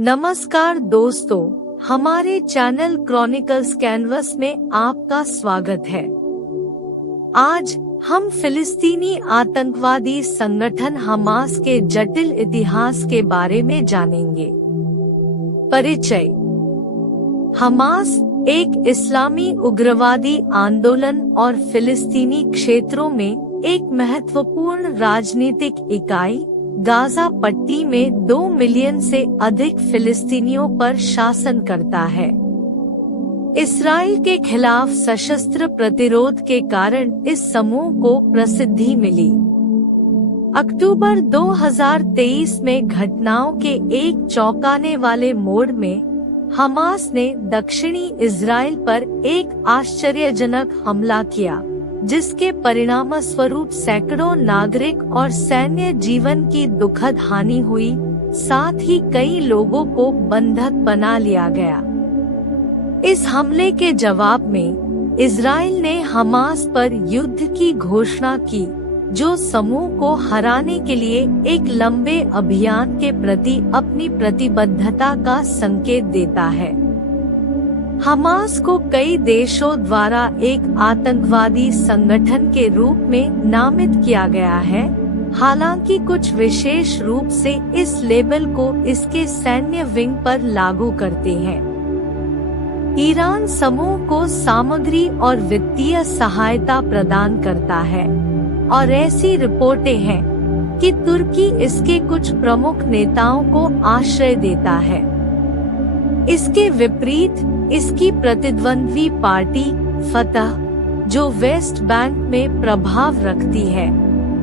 नमस्कार दोस्तों, हमारे चैनल क्रॉनिकल्स कैनवस में आपका स्वागत है। आज हम फिलिस्तीनी आतंकवादी संगठन हमास के जटिल इतिहास के बारे में जानेंगे। परिचय। हमास एक इस्लामी उग्रवादी आंदोलन और फिलिस्तीनी क्षेत्रों में एक महत्वपूर्ण राजनीतिक इकाई गाजा पट्टी में 2 मिलियन से अधिक फिलिस्तीनियों पर शासन करता है। इस्राएल के खिलाफ सशस्त्र प्रतिरोध के कारण इस समूह को प्रसिद्धि मिली। अक्टूबर 2023 में घटनाओं के एक चौंकाने वाले मोड़ में हमास ने दक्षिणी इस्राएल पर एक आश्चर्यजनक हमला किया, जिसके परिणामस्वरूप सैकड़ों नागरिक और सैन्य जीवन की दुखद हानि हुई, साथ ही कई लोगों को बंधक बना लिया गया। इस हमले के जवाब में इस्राएल ने हमास पर युद्ध की घोषणा की, जो समूह को हराने के लिए एक लंबे अभियान के प्रति अपनी प्रतिबद्धता का संकेत देता है। हमास को कई देशों द्वारा एक आतंकवादी संगठन के रूप में नामित किया गया है, हालांकि कुछ विशेष रूप से इस लेबल को इसके सैन्य विंग पर लागू करते हैं। ईरान समूह को सामग्री और वित्तीय सहायता प्रदान करता है, और ऐसी रिपोर्टें हैं कि तुर्की इसके कुछ प्रमुख नेताओं को आश्रय देता है। इसके विपरीत इसकी प्रतिद्वंद्वी पार्टी फतह, जो वेस्ट बैंक में प्रभाव रखती है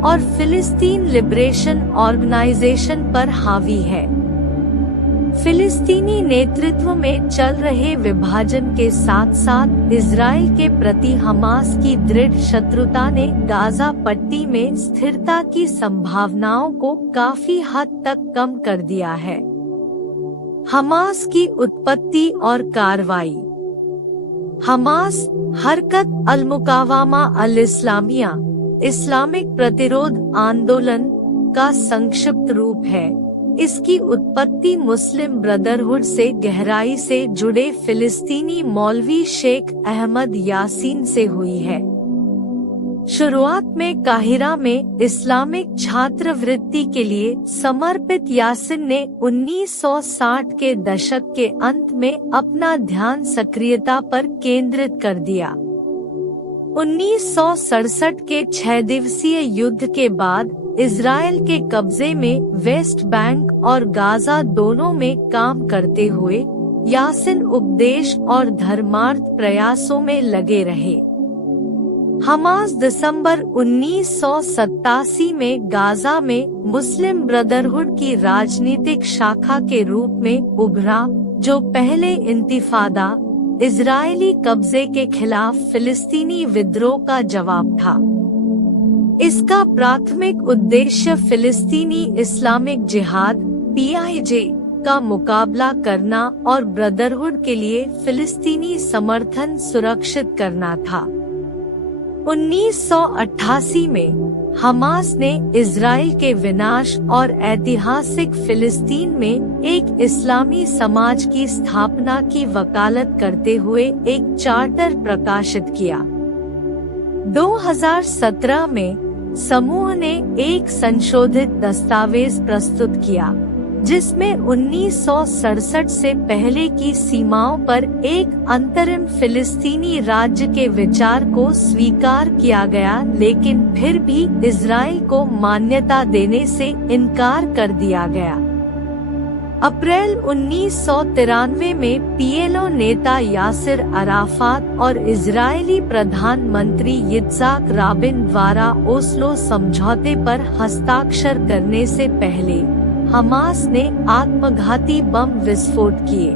और फिलिस्तीन लिबरेशन ऑर्गेनाइजेशन पर हावी है। फिलिस्तीनी नेतृत्व में चल रहे विभाजन के साथ साथ इजराइल के प्रति हमास की दृढ़ शत्रुता ने गाजा पट्टी में स्थिरता की संभावनाओं को काफी हद तक कम कर दिया है। हमास की उत्पत्ति और कार्रवाई। हमास हरकत अल-मुकावामा अल-इस्लामिया इस्लामिक प्रतिरोध आंदोलन का संक्षिप्त रूप है। इसकी उत्पत्ति मुस्लिम ब्रदरहुड से गहराई से जुड़े फिलिस्तीनी मौलवी शेख अहमद यासीन से हुई है। शुरुआत में काहिरा में इस्लामिक छात्रवृत्ति के लिए समर्पित यासीन ने 1960 के दशक के अंत में अपना ध्यान सक्रियता पर केंद्रित कर दिया। 1967 के 6 दिवसीय युद्ध के बाद इजराइल के कब्जे में वेस्ट बैंक और गाजा दोनों में काम करते हुए यासीन उपदेश और धर्मार्थ प्रयासों में लगे रहे। हमास दिसंबर 1987 में गाजा में मुस्लिम ब्रदरहुड की राजनीतिक शाखा के रूप में उभरा, जो पहले इंतिफादा इजरायली कब्जे के खिलाफ फिलिस्तीनी विद्रोह का जवाब था। इसका प्राथमिक उद्देश्य फिलिस्तीनी इस्लामिक जिहाद (PIJ) का मुकाबला करना और ब्रदरहुड के लिए फिलिस्तीनी समर्थन सुरक्षित करना था। 1988 में हमास ने इजराइल के विनाश और ऐतिहासिक फिलिस्तीन में एक इस्लामी समाज की स्थापना की वकालत करते हुए एक चार्टर प्रकाशित किया। 2017 में समूह ने एक संशोधित दस्तावेज प्रस्तुत किया, जिसमें 1967 से पहले की सीमाओं पर एक अंतरिम फिलिस्तीनी राज्य के विचार को स्वीकार किया गया, लेकिन फिर भी इजराइल को मान्यता देने से इनकार कर दिया गया। अप्रैल 1993 में PLO नेता यासिर अराफात और इजरायली प्रधानमंत्री यित्ज़ाक राबिन द्वारा ओस्लो समझौते पर हस्ताक्षर करने से पहले हमास ने आत्मघाती बम विस्फोट किए।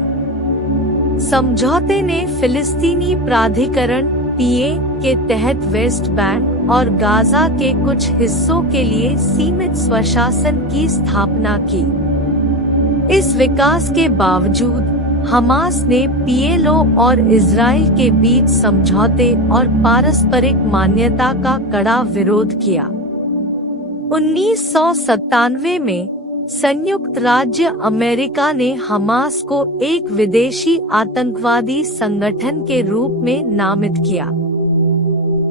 समझौते ने फिलिस्तीनी प्राधिकरण PA के तहत वेस्ट बैंक और गाजा के कुछ हिस्सों के लिए सीमित स्वशासन की स्थापना की। इस विकास के बावजूद हमास ने PLO और इजराइल के बीच समझौते और पारस्परिक मान्यता का कड़ा विरोध किया। 1997 में संयुक्त राज्य अमेरिका ने हमास को एक विदेशी आतंकवादी संगठन के रूप में नामित किया।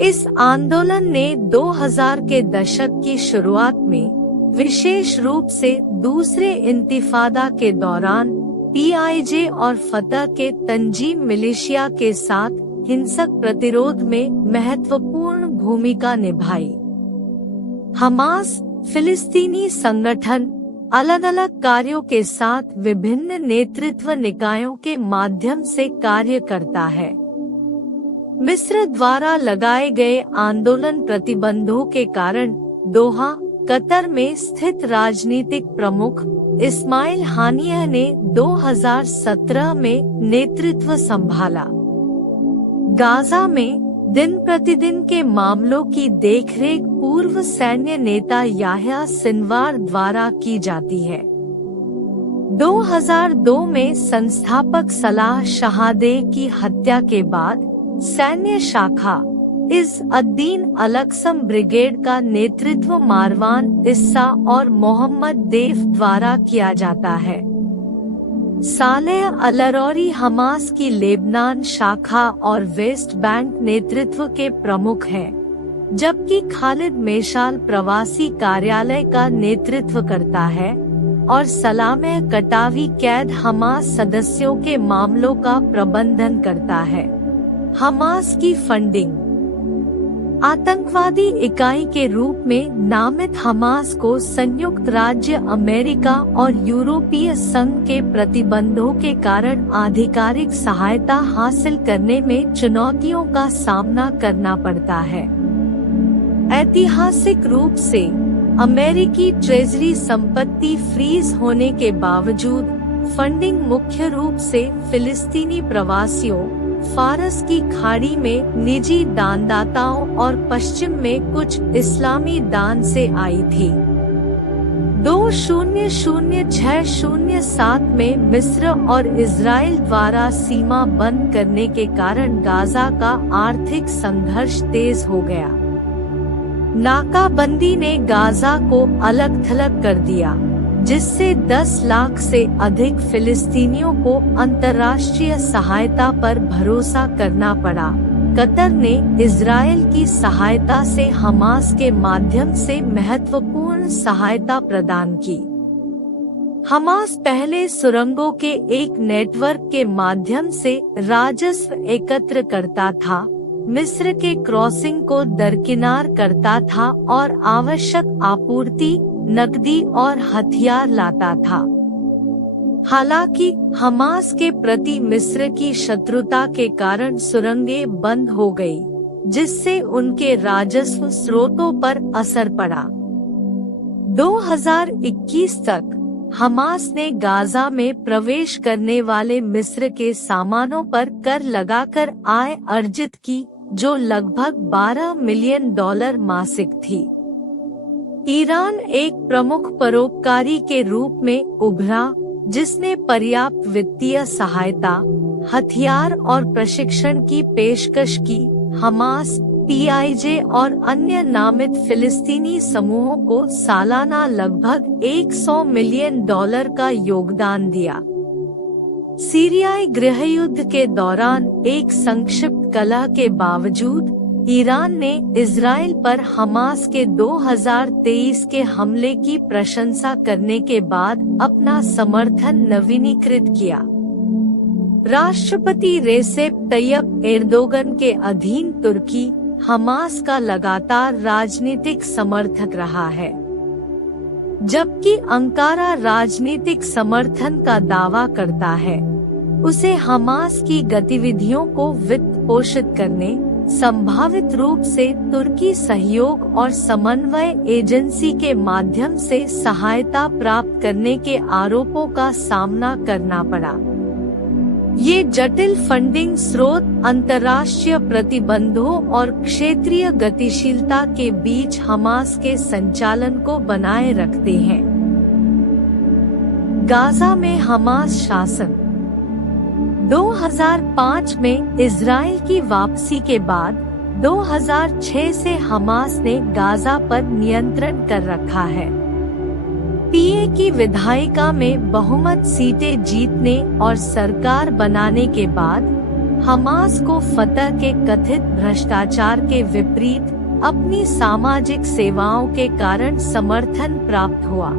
इस आंदोलन ने 2000 के दशक की शुरुआत में, विशेष रूप से दूसरे इंतिफादा के दौरान, PIJ और फतह के तंजीम मिलिशिया के साथ हिंसक प्रतिरोध में महत्वपूर्ण भूमिका निभाई। हमास फिलिस्तीनी संगठन अलग अलग कार्यों के साथ विभिन्न नेतृत्व निकायों के माध्यम से कार्य करता है। मिस्र द्वारा लगाए गए आंदोलन प्रतिबंधों के कारण दोहा, कतर में स्थित राजनीतिक प्रमुख इस्माइल हानिया ने 2017 में नेतृत्व संभाला। गाजा में दिन प्रतिदिन के मामलों की देखरेख पूर्व सैन्य नेता याह्या सिनवार द्वारा की जाती है। 2002 में संस्थापक सलाह शहादे की हत्या के बाद सैन्य शाखा इज़ अद्दीन अलकसम ब्रिगेड का नेतृत्व मारवान इस्सा और मोहम्मद देफ द्वारा किया जाता है। सालेह अल-अरौरी हमास की लेबनान शाखा और वेस्ट बैंक नेतृत्व के प्रमुख हैं, जबकि खालिद मेशाल प्रवासी कार्यालय का नेतृत्व करता है और सलामेह कटावी कैद हमास सदस्यों के मामलों का प्रबंधन करता है। हमास की फंडिंग। आतंकवादी इकाई के रूप में नामित हमास को संयुक्त राज्य अमेरिका और यूरोपीय संघ के प्रतिबंधों के कारण आधिकारिक सहायता हासिल करने में चुनौतियों का सामना करना पड़ता है। ऐतिहासिक रूप से अमेरिकी ट्रेजरी संपत्ति फ्रीज होने के बावजूद फंडिंग मुख्य रूप से फिलिस्तीनी प्रवासियों, फारस की खाड़ी में निजी दानदाताओं और पश्चिम में कुछ इस्लामी दान से आई थी। 2006-07 में मिस्र और इजराइल द्वारा सीमा बंद करने के कारण गाजा का आर्थिक संघर्ष तेज हो गया। नाकाबंदी ने गाजा को अलग थलग कर दिया, जिससे 10 लाख से अधिक फिलिस्तीनियों को अंतर्राष्ट्रीय सहायता पर भरोसा करना पड़ा। कतर ने इजराइल की सहायता से हमास के माध्यम से महत्वपूर्ण सहायता प्रदान की। हमास पहले सुरंगों के एक नेटवर्क के माध्यम से राजस्व एकत्र करता था, मिस्र के क्रॉसिंग को दरकिनार करता था और आवश्यक आपूर्ति, नकदी और हथियार लाता था। हालांकि हमास के प्रति मिस्र की शत्रुता के कारण सुरंगें बंद हो गई, जिससे उनके राजस्व स्रोतों पर असर पड़ा। 2021 तक हमास ने गाजा में प्रवेश करने वाले मिस्र के सामानों पर कर लगाकर आय अर्जित की, जो लगभग $12 मिलियन मासिक थी। ईरान एक प्रमुख परोपकारी के रूप में उभरा, जिसने पर्याप्त वित्तीय सहायता, हथियार और प्रशिक्षण की पेशकश की। हमास, PIJ और अन्य नामित फिलिस्तीनी समूहों को सालाना लगभग $100 मिलियन का योगदान दिया। सीरियाई गृहयुद्ध के दौरान एक संक्षिप्त कलह के बावजूद ईरान ने इजराइल पर हमास के 2023 के हमले की प्रशंसा करने के बाद अपना समर्थन नवीनीकृत किया। राष्ट्रपति रेसेप तैयप एर्दोगन के अधीन तुर्की हमास का लगातार राजनीतिक समर्थक रहा है, जबकि अंकारा राजनीतिक समर्थन का दावा करता है। उसे हमास की गतिविधियों को वित्त पोषित करने, संभावित रूप से तुर्की सहयोग और समन्वय एजेंसी के माध्यम से सहायता प्राप्त करने के आरोपों का सामना करना पड़ा। ये जटिल फंडिंग स्रोत अंतर्राष्ट्रीय प्रतिबंधों और क्षेत्रीय गतिशीलता के बीच हमास के संचालन को बनाए रखते हैं। गाजा में हमास शासन। 2005 में इजराइल की वापसी के बाद 2006 से हमास ने गाजा पर नियंत्रण कर रखा है। पीए की विधायिका में बहुमत सीटें जीतने और सरकार बनाने के बाद हमास को फतह के कथित भ्रष्टाचार के विपरीत अपनी सामाजिक सेवाओं के कारण समर्थन प्राप्त हुआ।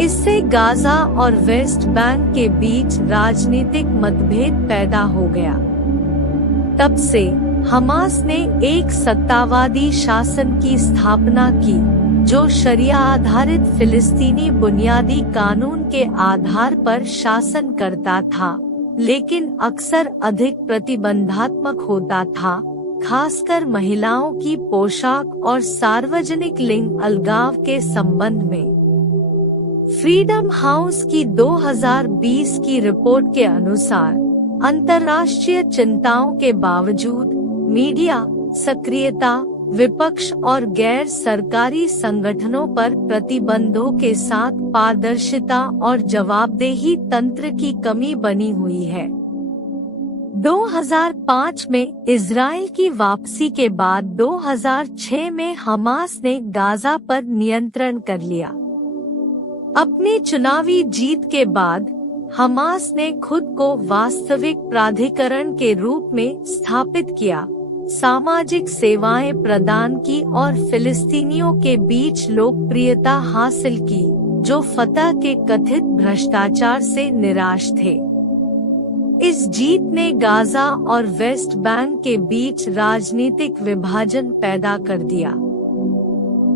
इससे गाजा और वेस्ट बैंक के बीच राजनीतिक मतभेद पैदा हो गया। तब से हमास ने एक सत्तावादी शासन की स्थापना की जो शरिया आधारित फिलिस्तीनी बुनियादी कानून के आधार पर शासन करता था, लेकिन अक्सर अधिक प्रतिबंधात्मक होता था, खासकर महिलाओं की पोशाक और सार्वजनिक लिंग अलगाव के संबंध में। फ्रीडम हाउस की 2020 की रिपोर्ट के अनुसार अंतर्राष्ट्रीय चिंताओं के बावजूद मीडिया सक्रियता, विपक्ष और गैर सरकारी संगठनों पर प्रतिबंधों के साथ पारदर्शिता और जवाबदेही तंत्र की कमी बनी हुई है। 2005 में इजराइल की वापसी के बाद 2006 में हमास ने गाजा पर नियंत्रण कर लिया। अपनी चुनावी जीत के बाद हमास ने खुद को वास्तविक प्राधिकरण के रूप में स्थापित किया, सामाजिक सेवाएं प्रदान की और फिलिस्तीनियों के बीच लोकप्रियता हासिल की, जो फतह के कथित भ्रष्टाचार से निराश थे। इस जीत ने गाजा और वेस्ट बैंक के बीच राजनीतिक विभाजन पैदा कर दिया।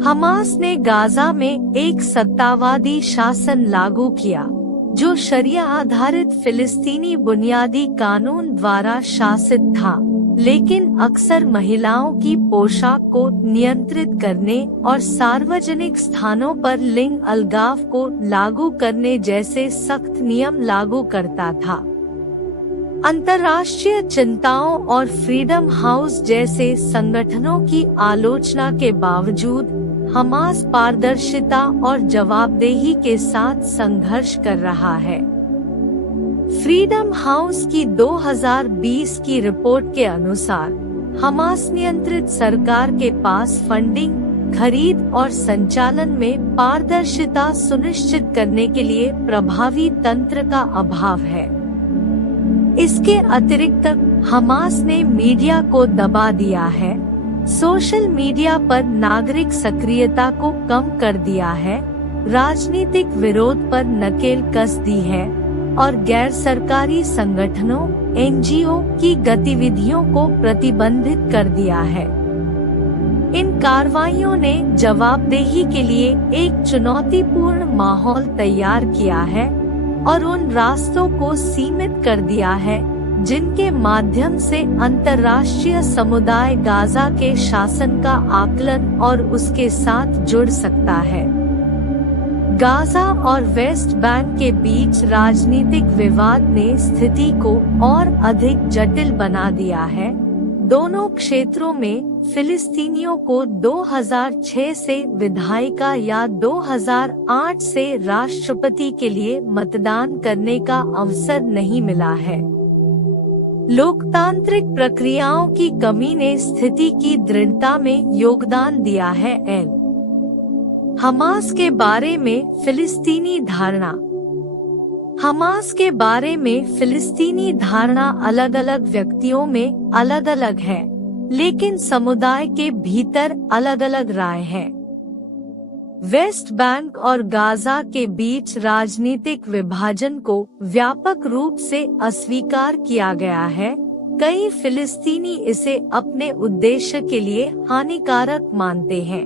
हमास ने गाजा में एक सत्तावादी शासन लागू किया, जो शरिया आधारित फिलिस्तीनी बुनियादी कानून द्वारा शासित था, लेकिन अक्सर महिलाओं की पोशाक को नियंत्रित करने और सार्वजनिक स्थानों पर लिंग अलगाव को लागू करने जैसे सख्त नियम लागू करता था। अंतर्राष्ट्रीय चिंताओं और फ्रीडम हाउस जैसे संगठनों की आलोचना के बावजूद हमास पारदर्शिता और जवाबदेही के साथ संघर्ष कर रहा है। फ्रीडम हाउस की 2020 की रिपोर्ट के अनुसार हमास नियंत्रित सरकार के पास फंडिंग, खरीद और संचालन में पारदर्शिता सुनिश्चित करने के लिए प्रभावी तंत्र का अभाव है। इसके अतिरिक्त हमास ने मीडिया को दबा दिया है, सोशल मीडिया पर नागरिक सक्रियता को कम कर दिया है, राजनीतिक विरोध पर नकेल कस दी है और गैर सरकारी संगठनों (एनजीओ) की गतिविधियों को प्रतिबंधित कर दिया है। इन कार्रवाइयों ने जवाबदेही के लिए एक चुनौतीपूर्ण माहौल तैयार किया है और उन रास्तों को सीमित कर दिया है जिनके माध्यम से अंतर्राष्ट्रीय समुदाय गाजा के शासन का आकलन और उसके साथ जुड़ सकता है। गाजा और वेस्ट बैंक के बीच राजनीतिक विवाद ने स्थिति को और अधिक जटिल बना दिया है। दोनों क्षेत्रों में फिलिस्तीनियों को 2006 से विधायिका या 2008 से राष्ट्रपति के लिए मतदान करने का अवसर नहीं मिला है। लोकतांत्रिक प्रक्रियाओं की कमी ने स्थिति की दृढ़ता में योगदान दिया है। हमास के बारे में फिलिस्तीनी धारणा। हमास के बारे में फिलिस्तीनी धारणा अलग अलग व्यक्तियों में अलग अलग है, लेकिन समुदाय के भीतर अलग अलग राय है। वेस्ट बैंक और गाजा के बीच राजनीतिक विभाजन को व्यापक रूप से अस्वीकार किया गया है। कई फिलिस्तीनी इसे अपने उद्देश्य के लिए हानिकारक मानते हैं।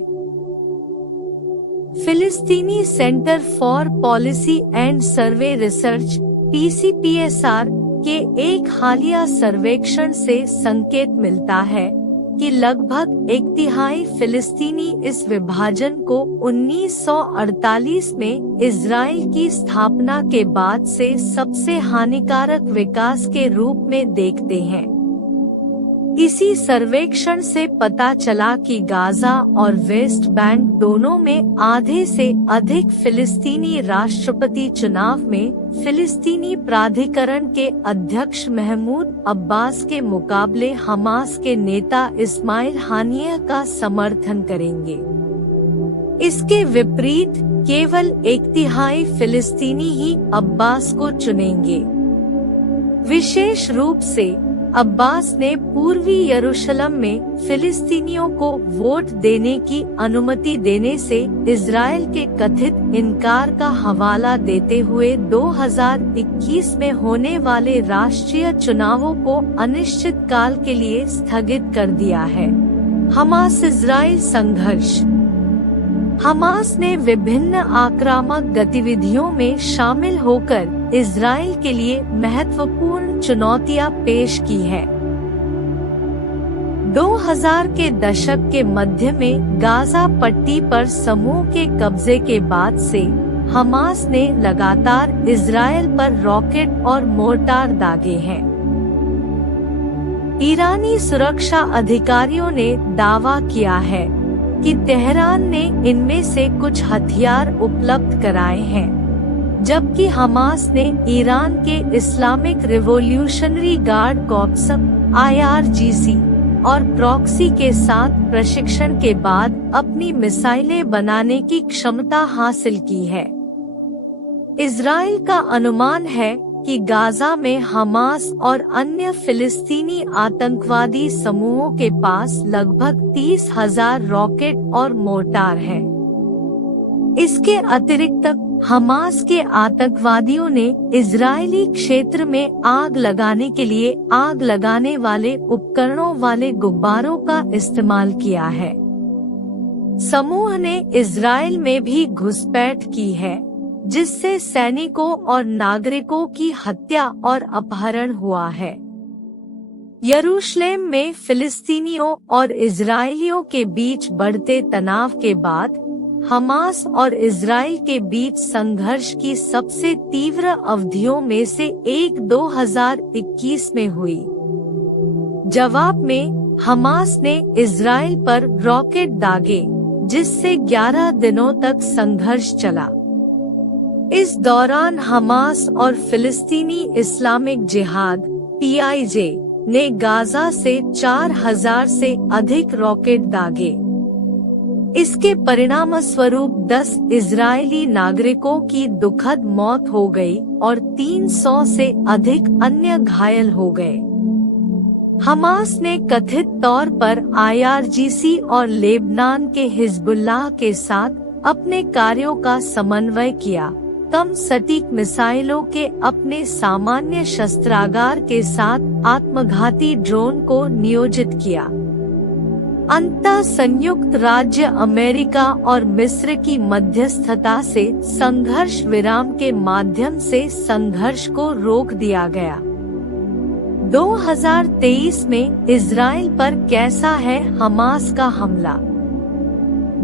फिलिस्तीनी centre for policy and survey research (PCPSR) के एक हालिया सर्वेक्षण से संकेत मिलता है कि लगभग 1/3 फिलिस्तीनी इस विभाजन को 1948 में इजराइल की स्थापना के बाद से सबसे हानिकारक विकास के रूप में देखते हैं। इसी सर्वेक्षण से पता चला कि गाजा और वेस्ट बैंक दोनों में आधे से अधिक फिलिस्तीनी राष्ट्रपति चुनाव में फिलिस्तीनी प्राधिकरण के अध्यक्ष महमूद अब्बास के मुकाबले हमास के नेता इस्माइल हानिया का समर्थन करेंगे। इसके विपरीत केवल 1/3 फिलिस्तीनी ही अब्बास को चुनेंगे। विशेष रूप से अब्बास ने पूर्वी यरूशलेम में फिलिस्तीनियों को वोट देने की अनुमति देने से इजराइल के कथित इनकार का हवाला देते हुए 2021 में होने वाले राष्ट्रीय चुनावों को अनिश्चित काल के लिए स्थगित कर दिया है। हमास इजराइल संघर्ष। हमास ने विभिन्न आक्रामक गतिविधियों में शामिल होकर इजराइल के लिए महत्वपूर्ण चुनौतियां पेश की है। 2000 के दशक के मध्य में गाजा पट्टी पर समूह के कब्जे के बाद से हमास ने लगातार इजराइल पर रॉकेट और मोर्टार दागे हैं। ईरानी सुरक्षा अधिकारियों ने दावा किया है कि तेहरान ने इनमें से कुछ हथियार उपलब्ध कराए हैं, जबकि हमास ने ईरान के Islamic revolutionary guard corps (IRGC) और प्रॉक्सी के साथ प्रशिक्षण के बाद अपनी मिसाइलें बनाने की क्षमता हासिल की है। इजराइल का अनुमान है कि गाजा में हमास और अन्य फिलिस्तीनी आतंकवादी समूहों के पास लगभग 30,000 रॉकेट और मोर्टार हैं। इसके अतिरिक्त हमास के आतंकवादियों ने इजरायली क्षेत्र में आग लगाने के लिए आग लगाने वाले उपकरणों वाले गुब्बारों का इस्तेमाल किया है। समूह ने इजराइल में भी घुसपैठ की है, जिससे सैनिकों और नागरिकों की हत्या और अपहरण हुआ है। यरूशलेम में फिलिस्तीनियों और इजरायलियों के बीच बढ़ते तनाव के बाद हमास और इजराइल के बीच संघर्ष की सबसे तीव्र अवधियों में से एक 2021 में हुई। जवाब में हमास ने इजराइल पर रॉकेट दागे, जिससे 11 दिनों तक संघर्ष चला। इस दौरान हमास और फिलिस्तीनी इस्लामिक जिहाद (PIJ) ने गाजा से 4,000 से अधिक रॉकेट दागे। इसके परिणामस्वरूप 10 इजरायली नागरिकों की दुखद मौत हो गई और 300 से अधिक अन्य घायल हो गए। हमास ने कथित तौर पर IRGC और लेबनान के हिजबुल्लाह के साथ अपने कार्यों का समन्वय किया, कम सटीक मिसाइलों के अपने सामान्य शस्त्रागार के साथ आत्मघाती ड्रोन को नियोजित किया। अंततः संयुक्त राज्य अमेरिका और मिस्र की मध्यस्थता से संघर्ष विराम के माध्यम से संघर्ष को रोक दिया गया। 2023 में इजराइल पर कैसा है हमास का हमला?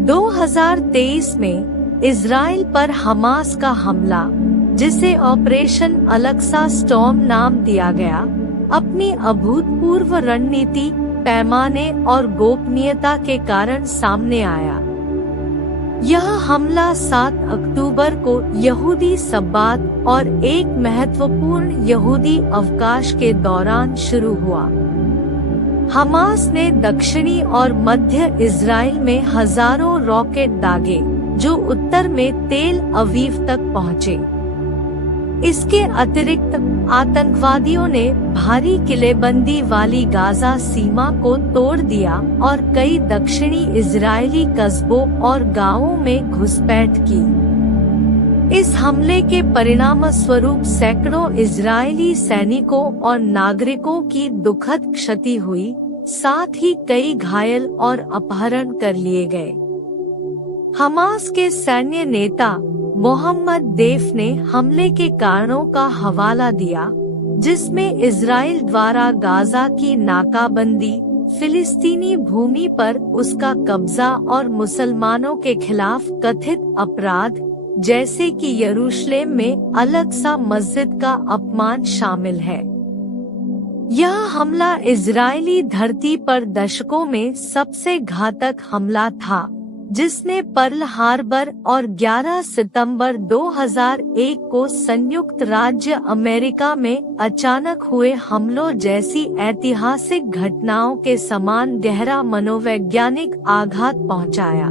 2023 में इजराइल पर हमास का हमला, जिसे ऑपरेशन अलक्सा स्टॉर्म नाम दिया गया, अपनी अभूतपूर्व रणनीति, पैमाने और गोपनीयता के कारण सामने आया। यह हमला 7 अक्टूबर को यहूदी सब्बात और एक महत्वपूर्ण यहूदी अवकाश के दौरान शुरू हुआ। हमास ने दक्षिणी और मध्य इजराइल में हजारों रॉकेट दागे, जो उत्तर में तेल अवीव तक पहुंचे। इसके अतिरिक्त आतंकवादियों ने भारी किलेबंदी वाली गाजा सीमा को तोड़ दिया और कई दक्षिणी इजरायली कस्बों और गांवों में घुसपैठ की। इस हमले के परिणामस्वरूप सैकड़ों इजरायली सैनिकों और नागरिकों की दुखद क्षति हुई, साथ ही कई घायल और अपहरण कर लिए गए। हमास के सैन्य नेता मोहम्मद देफ ने हमले के कारणों का हवाला दिया, जिसमें इजराइल द्वारा गाजा की नाकाबंदी, फिलिस्तीनी भूमि पर उसका कब्जा और मुसलमानों के खिलाफ कथित अपराध, जैसे कि यरूशलेम में अलग-सा मस्जिद का अपमान शामिल है। यह हमला इजरायली धरती पर दशकों में सबसे घातक हमला था, जिसने पर्ल हार्बर और 11 सितंबर 2001 को संयुक्त राज्य अमेरिका में अचानक हुए हमलों जैसी ऐतिहासिक घटनाओं के समान गहरा मनोवैज्ञानिक आघात पहुंचाया।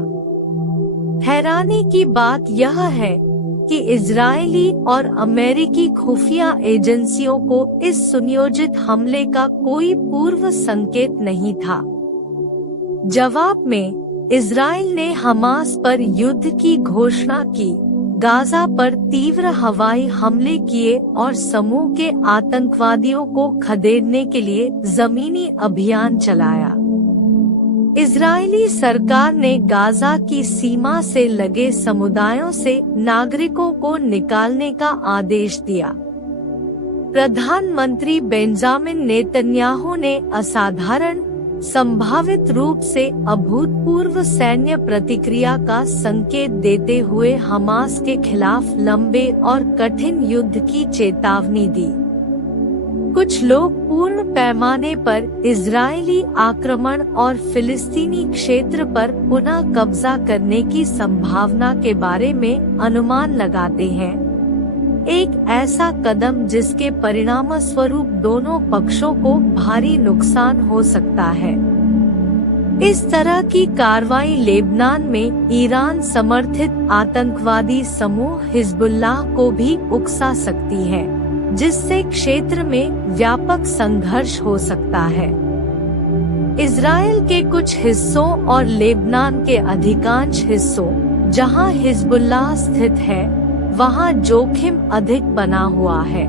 हैरानी की बात यह है कि इजरायली और अमेरिकी खुफिया एजेंसियों को इस सुनियोजित हमले का कोई पूर्व संकेत नहीं था। जवाब में इजराइल ने हमास पर युद्ध की घोषणा की, गाजा पर तीव्र हवाई हमले किए और समूह के आतंकवादियों को खदेड़ने के लिए जमीनी अभियान चलाया। इजरायली सरकार ने गाजा की सीमा से लगे समुदायों से नागरिकों को निकालने का आदेश दिया। प्रधानमंत्री बेंजामिन नेतन्याहू ने असाधारण, संभावित रूप से अभूतपूर्व सैन्य प्रतिक्रिया का संकेत देते हुए हमास के खिलाफ लंबे और कठिन युद्ध की चेतावनी दी। कुछ लोग पूर्ण पैमाने पर इजरायली आक्रमण और फिलिस्तीनी क्षेत्र पर पुनः कब्जा करने की संभावना के बारे में अनुमान लगाते हैं, एक ऐसा कदम जिसके परिणामस्वरूप दोनों पक्षों को भारी नुकसान हो सकता है। इस तरह की कार्रवाई लेबनान में ईरान समर्थित आतंकवादी समूह हिजबुल्लाह को भी उकसा सकती है, जिससे क्षेत्र में व्यापक संघर्ष हो सकता है। इजराइल के कुछ हिस्सों और लेबनान के अधिकांश हिस्सों जहां हिजबुल्लाह स्थित है, वहां जोखिम अधिक बना हुआ है।